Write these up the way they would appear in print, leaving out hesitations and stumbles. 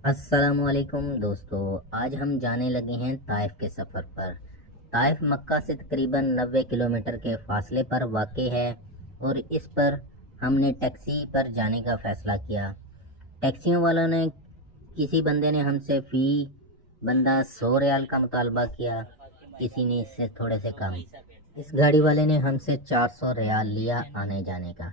السلام علیکم دوستو، آج ہم جانے لگے ہیں طائف کے سفر پر۔ طائف مکہ سے تقریباً 90 کلومیٹر کے فاصلے پر واقع ہے اور اس پر ہم نے ٹیکسی پر جانے کا فیصلہ کیا۔ ٹیکسیوں والوں نے کسی بندے نے ہم سے فی بندہ 100 ریال کا مطالبہ کیا، کسی نے اس سے تھوڑے سے کم۔ اس گاڑی والے نے ہم سے 400 ریال لیا آنے جانے کا۔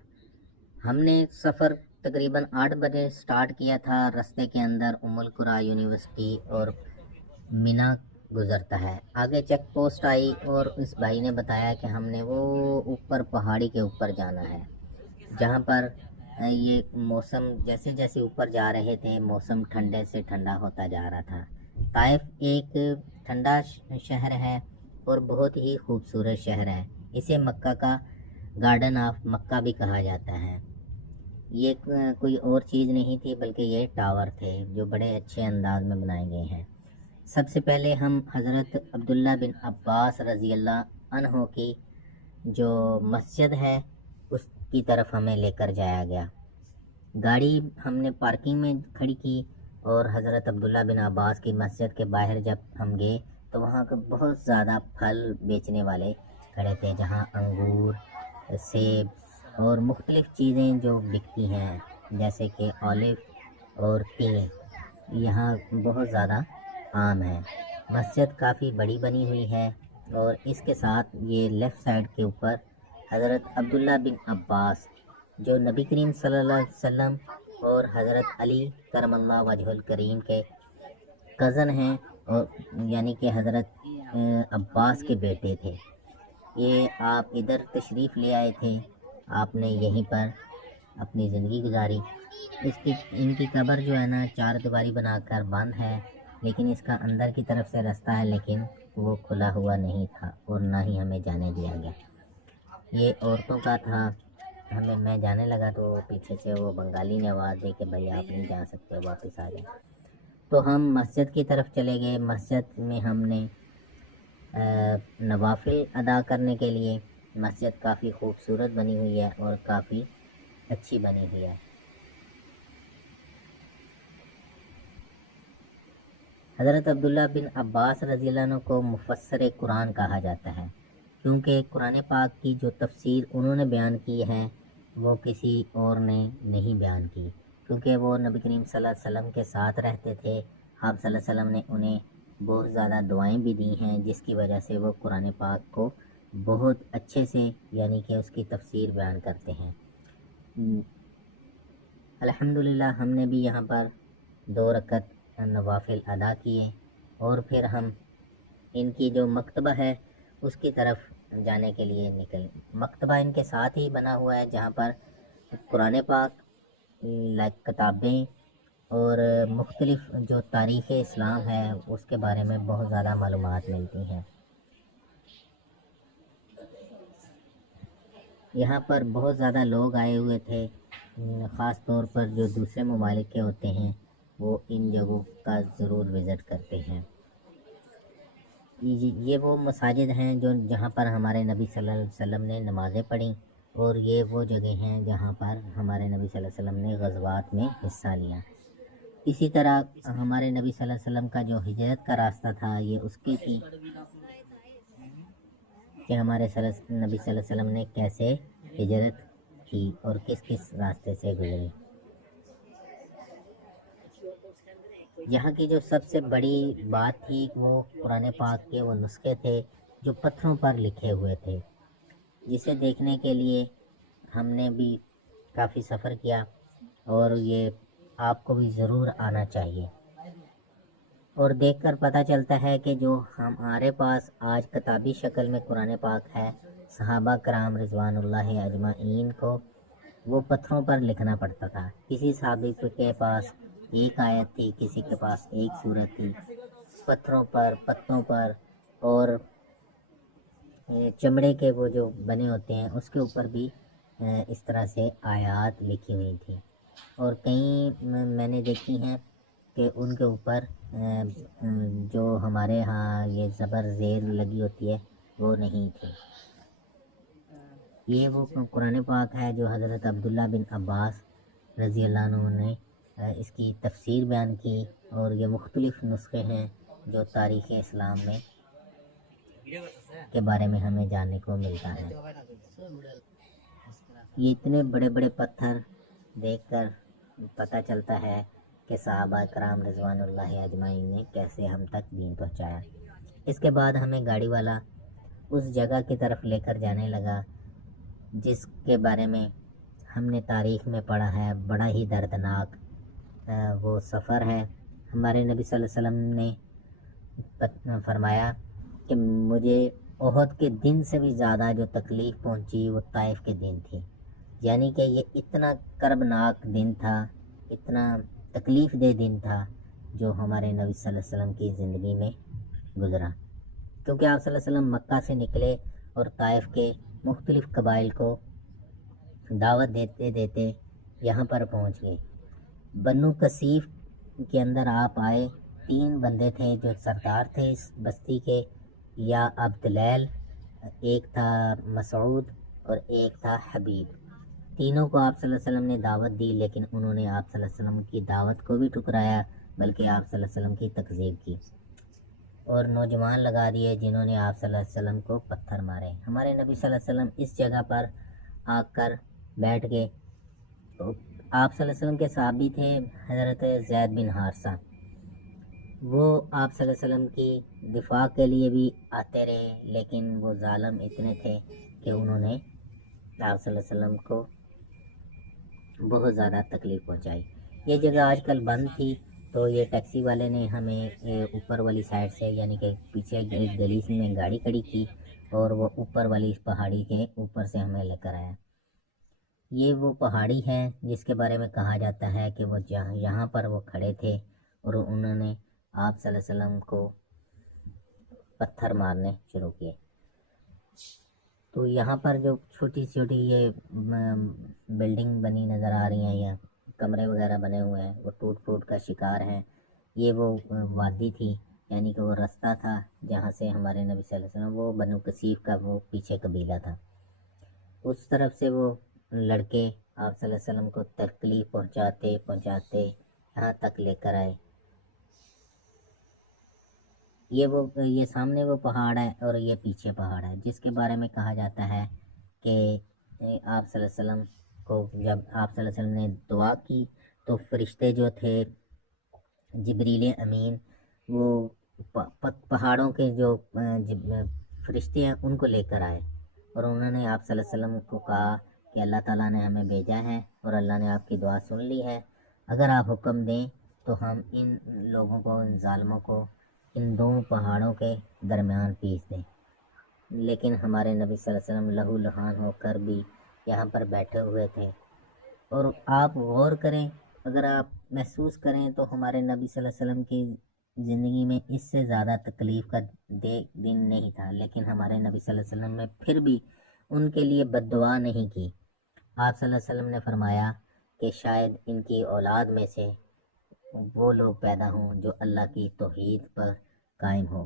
ہم نے سفر تقریباً 8 بجے سٹارٹ کیا تھا۔ رستے کے اندر ام القریٰ یونیورسٹی اور مینا گزرتا ہے۔ آگے چیک پوسٹ آئی اور اس بھائی نے بتایا کہ ہم نے وہ اوپر پہاڑی کے اوپر جانا ہے، جہاں پر یہ موسم جیسے جیسے اوپر جا رہے تھے موسم ٹھنڈے سے ٹھنڈا ہوتا جا رہا تھا۔ طائف ایک ٹھنڈا شہر ہے اور بہت ہی خوبصورت شہر ہے۔ اسے مکہ کا گارڈن آف مکہ بھی کہا جاتا ہے۔ یہ کوئی اور چیز نہیں تھی بلکہ یہ ٹاور تھے جو بڑے اچھے انداز میں بنائے گئے ہیں۔ سب سے پہلے ہم حضرت عبداللہ بن عباس رضی اللہ عنہ کی جو مسجد ہے اس کی طرف ہمیں لے کر جایا گیا۔ گاڑی ہم نے پارکنگ میں کھڑی کی اور حضرت عبداللہ بن عباس کی مسجد کے باہر جب ہم گئے تو وہاں کے بہت زیادہ پھل بیچنے والے کھڑے تھے، جہاں انگور، سیب اور مختلف چیزیں جو بکتی ہیں جیسے کہ اولیو اور تیل یہاں بہت زیادہ عام ہے۔ مسجد کافی بڑی بنی ہوئی ہے اور اس کے ساتھ یہ لیفٹ سائڈ کے اوپر حضرت عبداللہ بن عباس جو نبی کریم صلی اللہ علیہ وسلم اور حضرت علی کرم اللہ وجہ الکریم کے کزن ہیں، اور یعنی کہ حضرت عباس کے بیٹے تھے۔ یہ آپ ادھر تشریف لے آئے تھے، آپ نے یہیں پر اپنی زندگی گزاری۔ ان کی قبر جو ہے نا 4 دیواری بنا کر بند ہے، لیکن اس کا اندر کی طرف سے رستہ ہے، لیکن وہ کھلا ہوا نہیں تھا اور نہ ہی ہمیں جانے دیا گیا۔ یہ عورتوں کا تھا۔ میں جانے لگا تو پیچھے سے وہ بنگالی نے آواز دی کہ بھائی آپ نہیں جا سکتے، واپس آ جائیں۔ تو ہم مسجد کی طرف چلے گئے۔ مسجد میں ہم نے نوافل ادا کرنے کے لیے، مسجد کافی خوبصورت بنی ہوئی ہے اور کافی اچھی بنی ہوئی ہے۔ حضرت عبداللہ بن عباس رضی اللہ عنہ کو مفسر قرآن کہا جاتا ہے، کیونکہ قرآن پاک کی جو تفسیر انہوں نے بیان کی ہے وہ کسی اور نے نہیں بیان کی، کیونکہ وہ نبی کریم صلی اللہ علیہ وسلم کے ساتھ رہتے تھے۔ آپ صلی اللہ علیہ وسلم نے انہیں بہت زیادہ دعائیں بھی دی ہیں، جس کی وجہ سے وہ قرآن پاک کو بہت اچھے سے یعنی کہ اس کی تفسیر بیان کرتے ہیں۔ الحمدللہ ہم نے بھی یہاں پر 2 رکعت نوافل ادا کیے اور پھر ہم ان کی جو مکتبہ ہے اس کی طرف جانے کے لیے نکل۔ مکتبہ ان کے ساتھ ہی بنا ہوا ہے جہاں پر قرآن پاک، کتابیں اور مختلف جو تاریخ اسلام ہے اس کے بارے میں بہت زیادہ معلومات ملتی ہیں۔ یہاں پر بہت زیادہ لوگ آئے ہوئے تھے، خاص طور پر جو دوسرے ممالک کے ہوتے ہیں وہ ان جگہوں کا ضرور وزٹ کرتے ہیں۔ یہ وہ مساجد ہیں جہاں پر ہمارے نبی صلی اللہ علیہ وسلم نے نمازیں پڑھیں، اور یہ وہ جگہ ہیں جہاں پر ہمارے نبی صلی اللہ علیہ وسلم نے غزوات میں حصہ لیا۔ اسی طرح ہمارے نبی صلی اللہ علیہ وسلم کا جو ہجرت کا راستہ تھا یہ اس کی تھی کہ ہمارے نبی صلی اللہ علیہ وسلم نے کیسے ہجرت کی اور کس کس راستے سے گزرے۔ یہاں کی جو سب سے بڑی بات تھی وہ قرآن پاک کے وہ نسخے تھے جو پتھروں پر لکھے ہوئے تھے، جسے دیکھنے کے لیے ہم نے بھی کافی سفر کیا، اور یہ آپ کو بھی ضرور آنا چاہیے۔ اور دیکھ کر پتہ چلتا ہے کہ جو ہمارے پاس آج کتابی شکل میں قرآن پاک ہے، صحابہ کرام رضوان اللہ اجمعین کو وہ پتھروں پر لکھنا پڑتا تھا۔ کسی صحابی کے پاس ایک آیت تھی، کسی کے پاس ایک سورت تھی، پتھروں پر، پتوں پر، اور چمڑے کے وہ جو بنے ہوتے ہیں اس کے اوپر بھی اس طرح سے آیات لکھی ہوئی تھی، اور کئی میں نے دیکھی ہیں کہ ان کے اوپر جو ہمارے ہاں یہ زبر زیر لگی ہوتی ہے وہ نہیں تھی۔ یہ وہ قرآن پاک ہے جو حضرت عبداللہ بن عباس رضی اللہ عنہ نے اس کی تفسیر بیان کی، اور یہ مختلف نسخے ہیں جو تاریخ اسلام میں کے بارے میں ہمیں جاننے کو ملتا ہے۔ یہ اتنے بڑے بڑے پتھر دیکھ کر پتہ چلتا ہے کہ صحابہ کرام رضوان اللہ اجمعین نے کیسے ہم تک دین پہنچایا۔ اس کے بعد ہمیں گاڑی والا اس جگہ کی طرف لے کر جانے لگا جس کے بارے میں ہم نے تاریخ میں پڑھا ہے، بڑا ہی دردناک وہ سفر ہے۔ ہمارے نبی صلی اللہ علیہ وسلم نے فرمایا کہ مجھے احد کے دن سے بھی زیادہ جو تکلیف پہنچی وہ طائف کے دن تھی، یعنی کہ یہ اتنا کربناک دن تھا، اتنا تکلیف دہ دن تھا جو ہمارے نبی صلی اللہ علیہ وسلم کی زندگی میں گزرا، کیونکہ آپ صلی اللہ علیہ وسلم مکہ سے نکلے اور طائف کے مختلف قبائل کو دعوت دیتے دیتے یہاں پر پہنچ گئے۔ بنو کثیف کے اندر آپ آئے، 3 بندے تھے جو سردار تھے اس بستی کے، یا عبدلیل، ایک تھا مسعود اور ایک تھا حبیب۔ تینوں کو آپ صلی اللہ علیہ وسلم نے دعوت دی، لیکن انہوں نے آپ صلی اللہ علیہ وسلم کی دعوت کو بھی ٹھکرایا، بلکہ آپ صلی اللہ علیہ وسلم کی تکذیب کی، اور نوجوان لگا دیے جنہوں نے آپ صلی اللہ علیہ وسلم کو پتھر مارے۔ ہمارے نبی صلی اللہ علیہ وسلم اس جگہ پر آ کر بیٹھ گئے۔ آپ صلی اللہ علیہ وسلم کے صحابی تھے حضرت زید بن حارثہ، وہ آپ صلی اللہ علیہ وسلم کی دفاع کے لیے بھی آتے رہے، لیکن وہ ظالم اتنے تھے کہ انہوں نے آپ صلی اللہ علیہ وسلم کو بہت زیادہ تکلیف پہنچائی۔ یہ جگہ آج کل بند تھی، تو یہ ٹیکسی والے نے ہمیں اوپر والی سائڈ سے، یعنی کہ پیچھے ایک گلی میں گاڑی کھڑی کی، اور وہ اوپر والی پہاڑی کے اوپر سے ہمیں لے کر آیا۔ یہ وہ پہاڑی ہے جس کے بارے میں کہا جاتا ہے کہ وہ یہاں پر وہ کھڑے تھے اور انہوں نے آپ صلی اللہ علیہ وسلم کو پتھر مارنے شروع کیے۔ تو یہاں پر جو چھوٹی چھوٹی یہ بلڈنگ بنی نظر آ رہی ہیں یا کمرے وغیرہ بنے ہوئے ہیں، وہ ٹوٹ پھوٹ کا شکار ہیں۔ یہ وہ وادی تھی، یعنی کہ وہ رستہ تھا جہاں سے ہمارے نبی صلی اللہ علیہ وسلم، وہ بنو کثیف کا وہ پیچھے قبیلہ تھا، اس طرف سے وہ لڑکے آپ صلی اللہ علیہ وسلم کو تکلیف پہنچاتے یہاں تک لے کر آئے۔ یہ سامنے وہ پہاڑ ہے اور یہ پیچھے پہاڑ ہے، جس کے بارے میں کہا جاتا ہے کہ آپ صلی اللہ علیہ وسلم کو جب آپ صلی اللہ علیہ وسلم نے دعا کی تو فرشتے جو تھے جبریل امین، وہ پہاڑوں کے جو فرشتے ہیں ان کو لے کر آئے، اور انہوں نے آپ صلی اللہ علیہ وسلم کو کہا کہ اللہ تعالیٰ نے ہمیں بھیجا ہے اور اللہ نے آپ کی دعا سن لی ہے، اگر آپ حکم دیں تو ہم ان لوگوں کو، ان ظالموں کو ان 2 پہاڑوں کے درمیان پیس دیں۔ لیکن ہمارے نبی صلی اللہ علیہ وسلم لہو لہان ہو کر بھی یہاں پر بیٹھے ہوئے تھے، اور آپ غور کریں، اگر آپ محسوس کریں تو ہمارے نبی صلی اللہ علیہ وسلم کی زندگی میں اس سے زیادہ تکلیف کا دن نہیں تھا، لیکن ہمارے نبی صلی اللہ علیہ وسلم نے پھر بھی ان کے لیے بد دعا نہیں کی۔ آپ صلی اللہ علیہ وسلم نے فرمایا کہ شاید ان کی اولاد میں سے وہ لوگ پیدا ہوں جو اللہ کی توحید پر قائم ہو۔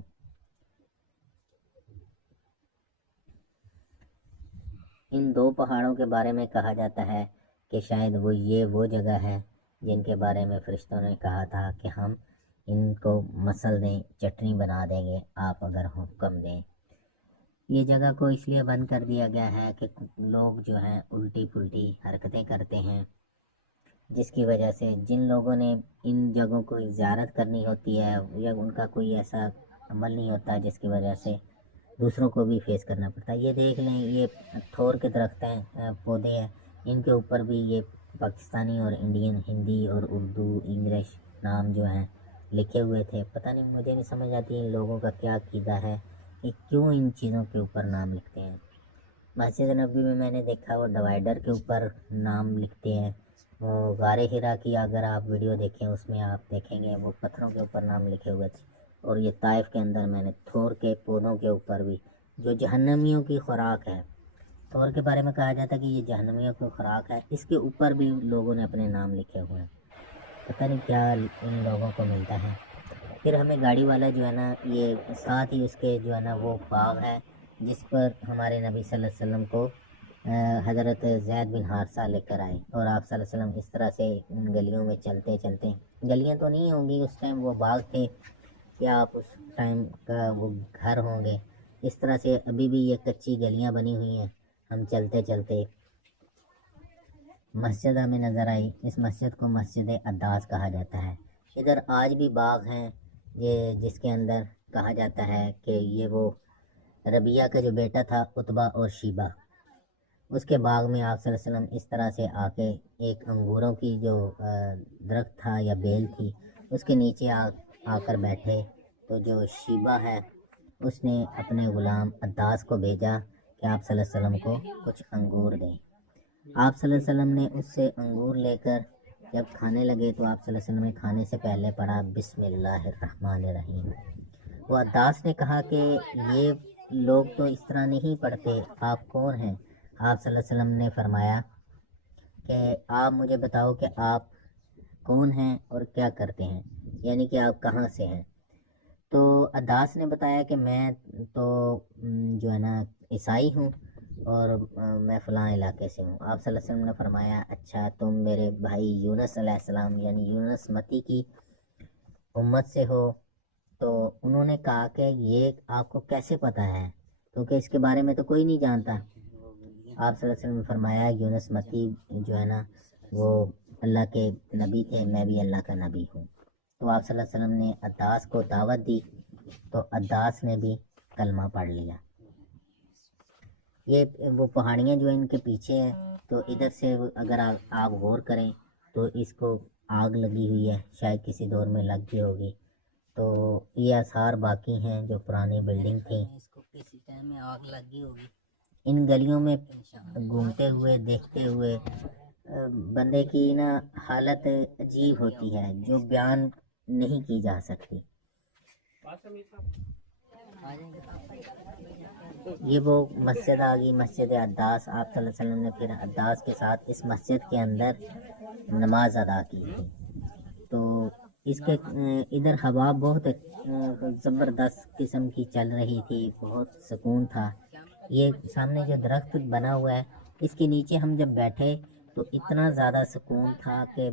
ان 2 پہاڑوں کے بارے میں کہا جاتا ہے کہ شاید وہ جگہ ہے جن کے بارے میں فرشتوں نے کہا تھا کہ ہم ان کو مسل دیں، چٹنی بنا دیں گے آپ اگر حکم دیں۔ یہ جگہ کو اس لیے بند کر دیا گیا ہے کہ لوگ جو ہیں الٹی پلٹی حرکتیں کرتے ہیں، جس کی وجہ سے جن لوگوں نے ان جگہوں کو زیارت کرنی ہوتی ہے یا ان کا کوئی ایسا عمل نہیں ہوتا جس کی وجہ سے دوسروں کو بھی فیس کرنا پڑتا ہے۔ یہ دیکھ لیں، یہ تھور کے درخت ہیں، پودے ہیں، ان کے اوپر بھی یہ پاکستانی اور انڈین، ہندی اور اردو انگلش نام جو ہیں لکھے ہوئے تھے۔ پتہ نہیں، مجھے نہیں سمجھ آتی ان لوگوں کا کیا عقیدہ ہے کہ کیوں ان چیزوں کے اوپر نام لکھتے ہیں۔ مسجد نبوی میں میں نے دیکھا وہ ڈیوائڈر کے اوپر نام لکھتے ہیں، وہ غار حرا کی اگر آپ ویڈیو دیکھیں اس میں آپ دیکھیں گے وہ پتھروں کے اوپر نام لکھے ہوئے تھے، اور یہ طائف کے اندر میں نے تھور کے پودوں کے اوپر بھی، جو جہنمیوں کی خوراک ہے، تھور کے بارے میں کہا جاتا ہے کہ یہ جہنمیوں کی خوراک ہے، اس کے اوپر بھی لوگوں نے اپنے نام لکھے ہوئے ہیں۔ پتہ نہیں کیا ان لوگوں کو ملتا ہے۔ پھر ہمیں گاڑی والا جو ہے نا، یہ ساتھ ہی اس کے جو ہے نا وہ باغ ہے جس پر ہمارے نبی صلی اللہ علیہ وسلم کو حضرت زید بن حارثہ لے کر آئے، اور آپ صلی اللہ علیہ وسلم اس طرح سے ان گلیوں میں چلتے چلتے، گلیاں تو نہیں ہوں گی اس ٹائم، وہ باغ تھے، کیا آپ اس ٹائم کا وہ گھر ہوں گے، اس طرح سے ابھی بھی یہ کچی گلیاں بنی ہوئی ہیں، ہم چلتے چلتے مسجد ہمیں نظر آئی۔ اس مسجد کو مسجد عداس کہا جاتا ہے۔ ادھر آج بھی باغ ہیں یہ، جس کے اندر کہا جاتا ہے کہ یہ وہ ربیہ کا جو بیٹا تھا عتبہ اور شیبہ، اس کے باغ میں آپ صلی اللہ علیہ وسلم اس طرح سے آ کے ایک انگوروں کی جو درخت تھا یا بیل تھی، اس کے نیچے آ کر بیٹھے، تو جو شیبہ ہے اس نے اپنے غلام عداس کو بھیجا کہ آپ صلی اللہ علیہ وسلم کو کچھ انگور دیں۔ آپ صلی اللہ علیہ وسلم نے اس سے انگور لے کر جب کھانے لگے تو آپ صلی اللہ علیہ وسلم نے کھانے سے پہلے پڑھا بسم اللہ الرحمن الرحیم۔ وہ عداس نے کہا کہ یہ لوگ تو اس طرح نہیں پڑھتے، آپ کون ہیں؟ آپ صلی اللہ علیہ وسلم نے فرمایا کہ آپ مجھے بتاؤ کہ آپ کون ہیں اور کیا کرتے ہیں، یعنی کہ آپ کہاں سے ہیں؟ تو عداس نے بتایا کہ میں تو جو ہے نا عیسائی ہوں، اور میں فلاں علاقے سے ہوں۔ آپ صلی اللہ علیہ وسلم نے فرمایا اچھا تم میرے بھائی یونس علیہ السلام یعنی یونس متی کی امت سے ہو؟ تو انہوں نے کہا کہ یہ آپ کو کیسے پتہ ہے، کیونکہ اس کے بارے میں تو کوئی نہیں جانتا۔ آپ صلی اللہ علیہ وسلم نے فرمایا یونس متی جو ہے نا وہ اللہ کے نبی تھے، میں بھی اللہ کا نبی ہوں۔ تو آپ صلی اللہ علیہ وسلم نے عداس کو دعوت دی، تو عداس نے بھی کلمہ پڑھ لیا۔ یہ وہ پہاڑیاں جو ان کے پیچھے ہے، تو ادھر سے اگر آپ غور کریں تو اس کو آگ لگی ہوئی ہے، شاید کسی دور میں لگ گئی ہوگی، تو یہ آثار باقی ہیں جو پرانی بلڈنگ تھی، اس کو کسی ٹائم میں آگ لگی ہوگی۔ ان گلیوں میں گھومتے ہوئے دیکھتے ہوئے بندے کی نا حالت عجیب ہوتی ہے جو بیان نہیں کی جا سکتی۔ یہ وہ مسجد آ گئی، مسجد عداس۔ آپ صلی اللہ علیہ وسلم نے پھر عداس کے ساتھ اس مسجد کے اندر نماز ادا کی تھی۔ تو اس کے ادھر ہوا بہت زبردست قسم کی چل رہی تھی، بہت سکون تھا۔ یہ سامنے جو درخت بنا ہوا ہے اس کے نیچے ہم جب بیٹھے تو اتنا زیادہ سکون تھا کہ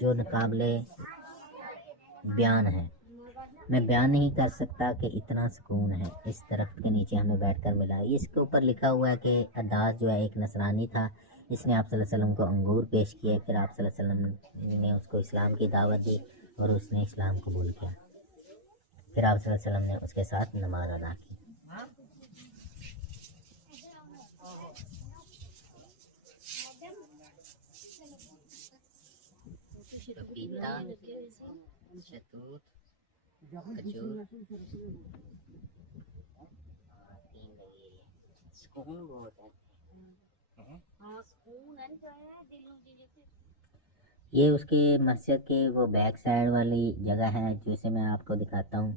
جو ناقابل بیان ہے، میں بیان نہیں کر سکتا کہ اتنا سکون ہے اس درخت کے نیچے ہمیں بیٹھ کر ملا۔ اس کے اوپر لکھا ہوا ہے کہ عداس جو ہے ایک نصرانی تھا، اس نے آپ صلی اللہ علیہ وسلم کو انگور پیش کیے، پھر آپ صلی اللہ علیہ وسلم نے اس کو اسلام کی دعوت دی اور اس نے اسلام قبول کیا، پھر آپ صلی اللہ علیہ وسلم نے اس کے ساتھ نماز ادا کی۔ پپیتا، شہتوت، کھجور، سکون بہت ہے۔ یہ اس کے مسجد کے وہ بیک سائڈ والی جگہ ہے جسے میں آپ کو دکھاتا ہوں،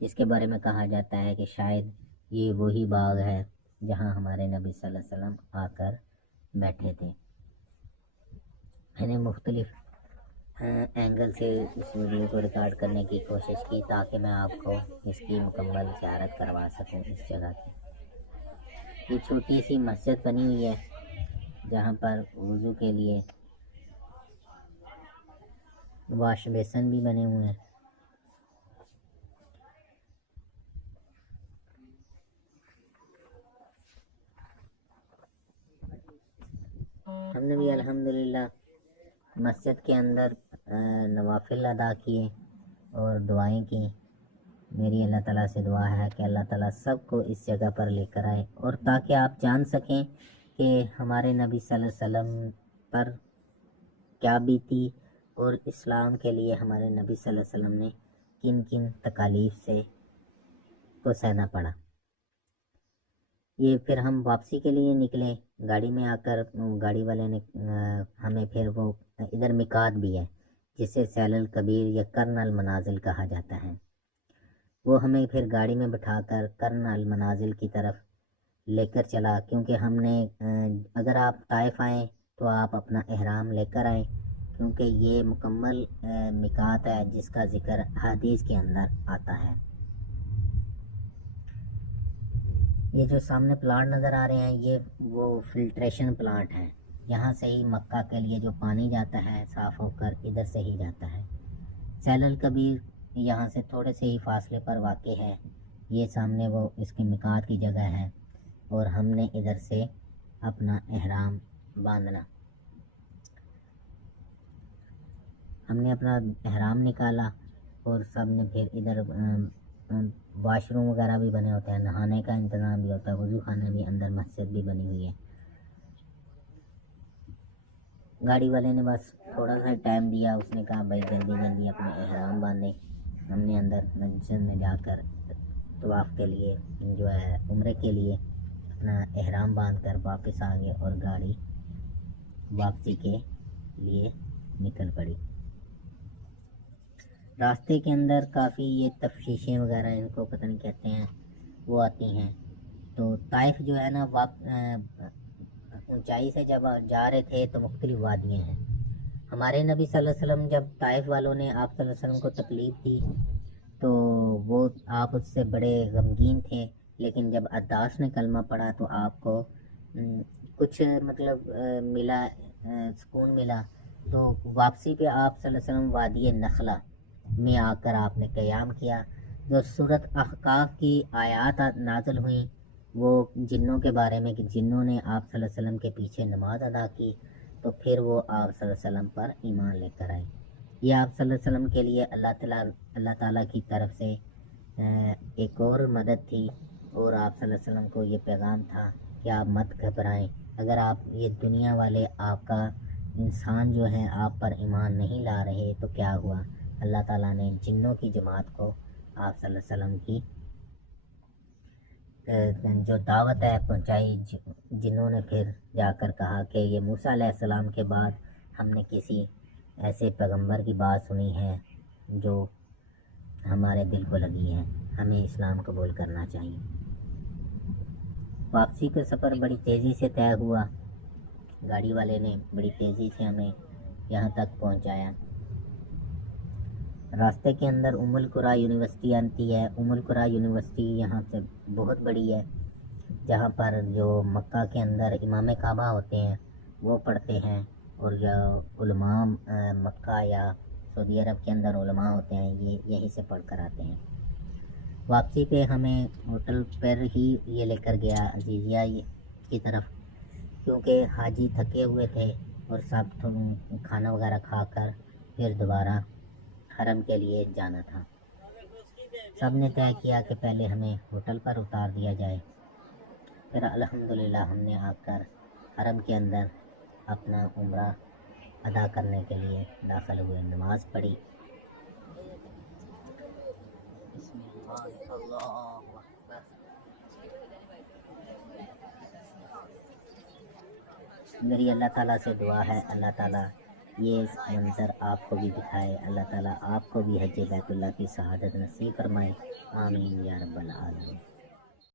جس کے بارے میں کہا جاتا ہے کہ شاید یہ وہی باغ ہے جہاں ہمارے نبی صلی اللہ علیہ وسلم آ کر بیٹھے تھے۔ میں نے مختلف اینگل سے اس ویڈیو کو ریکارڈ کرنے کی کوشش کی تاکہ میں آپ کو اس کی مکمل زیارت کروا سکوں اس جگہ کی۔ یہ چھوٹی سی مسجد بنی ہوئی ہے جہاں پر وضو کے لیے واش بیسن بھی بنے ہوئے ہیں۔ ہم نے بھی الحمدللہ مسجد کے اندر نوافل ادا کیے اور دعائیں کی۔ میری اللہ تعالیٰ سے دعا ہے کہ اللہ تعالیٰ سب کو اس جگہ پر لے کر آئے، اور تاکہ آپ جان سکیں کہ ہمارے نبی صلی اللہ علیہ وسلم پر کیا بیتی اور اسلام کے لیے ہمارے نبی صلی اللہ علیہ وسلم نے کن کن تکالیف سے کو سہنا پڑا۔ یہ پھر ہم واپسی کے لیے نکلے، گاڑی میں آ کر گاڑی والے نے ہمیں پھر وہ ادھر میقات بھی ہے جسے سیل الکبیر یا کرن المنازل کہا جاتا ہے، وہ ہمیں پھر گاڑی میں بٹھا کر کرن المنازل کی طرف لے کر چلا، کیونکہ ہم نے اگر آپ طائف آئیں تو آپ اپنا احرام لے کر آئیں، کیونکہ یہ مکمل میقات ہے جس کا ذکر حدیث کے اندر آتا ہے۔ یہ جو سامنے پلانٹ نظر آ رہے ہیں یہ وہ فلٹریشن پلانٹ ہیں، یہاں سے ہی مکہ کے لیے جو پانی جاتا ہے صاف ہو کر ادھر سے ہی جاتا ہے۔ سیل الکبیر یہاں سے تھوڑے سے ہی فاصلے پر واقع ہے، یہ سامنے وہ اس کے میقات کی جگہ ہے، اور ہم نے ادھر سے اپنا احرام باندھنا، ہم نے اپنا احرام نکالا، اور سب نے پھر ادھر واش روم وغیرہ بھی بنے ہوتے ہیں، نہانے کا انتظام بھی ہوتا ہے، وضو خانے بھی اندر مسجد بھی بنی ہوئی ہے۔ گاڑی والے نے بس تھوڑا سا ٹائم دیا، اس نے کہا بھائی جلدی جلدی اپنے احرام باندھیں۔ ہم نے اندر مسجد میں جا کر طواف کے لیے جو ہے عمرے کے لیے اپنا احرام باندھ کر واپس آ گئے، اور گاڑی واپسی کے لیے نکل پڑی۔ راستے کے اندر کافی یہ تفتیشیں وغیرہ ان کو پتہ نہیں کہتے ہیں وہ آتی ہیں، تو طائف جو ہے نا اونچائی سے جب جا رہے تھے تو مختلف وادیاں ہیں۔ ہمارے نبی صلی اللہ علیہ وسلم جب طائف والوں نے آپ صلی اللہ علیہ وسلم کو تکلیف دی تو وہ آپ اس سے بڑے غمگین تھے، لیکن جب عداس نے کلمہ پڑھا تو آپ کو کچھ مطلب ملا، سکون ملا، تو واپسی پہ آپ صلی اللہ علیہ وسلم وادی نخلہ میں آ کر آپ نے قیام کیا۔ جو صورت احقاف کی آیات نازل ہوئیں وہ جنوں کے بارے میں کہ جنوں نے آپ صلی اللہ علیہ وسلم کے پیچھے نماز ادا کی تو پھر وہ آپ صلی اللہ علیہ وسلم پر ایمان لے کر آئے۔ یہ آپ صلی اللہ علیہ وسلم کے لیے اللہ تعالیٰ کی طرف سے ایک اور مدد تھی، اور آپ صلی اللہ علیہ وسلم کو یہ پیغام تھا کہ آپ مت گھبرائیں، اگر آپ یہ دنیا والے آپ کا انسان جو ہیں آپ پر ایمان نہیں لا رہے تو کیا ہوا، اللہ تعالیٰ نے جنوں کی جماعت کو آپ صلی اللہ علیہ وسلم کی جو دعوت ہے پہنچائی۔ جنہوں نے پھر جا کر کہا کہ یہ موسیٰ علیہ السلام کے بعد ہم نے کسی ایسے پیغمبر کی بات سنی ہے جو ہمارے دل کو لگی ہے، ہمیں اسلام قبول کرنا چاہیے۔ واپسی کا سفر بڑی تیزی سے طے ہوا، گاڑی والے نے بڑی تیزی سے ہمیں یہاں تک پہنچایا۔ راستے کے اندر ام القریٰ یونیورسٹی آتی ہے۔ ام القریٰ یونیورسٹی یہاں سے بہت بڑی ہے، جہاں پر جو مکہ کے اندر امام کعبہ ہوتے ہیں وہ پڑھتے ہیں، اور جو علماء مکہ یا سعودی عرب کے اندر علماء ہوتے ہیں یہ یہیں سے پڑھ کر آتے ہیں۔ واپسی پہ ہمیں ہوٹل پر ہی یہ لے کر گیا عزیزیہ کی طرف، کیونکہ حاجی تھکے ہوئے تھے اور سب کھانا وغیرہ کھا کر پھر دوبارہ حرم کے لیے جانا تھا۔ سب نے طے کیا کہ پہلے ہمیں ہوٹل پر اتار دیا جائے، پھر الحمدللہ ہم نے آ کر حرم کے اندر اپنا عمرہ ادا کرنے کے لیے داخل ہوئے، نماز پڑھی۔ بسم اللہ، اللہ اکبر۔ میری اللہ تعالیٰ سے دعا ہے اللہ تعالیٰ یہ منظر آپ کو بھی دکھائے، اللہ تعالیٰ آپ کو بھی حج بیت اللہ کی سعادت نصیب فرمائے، آمین یا رب العالمین۔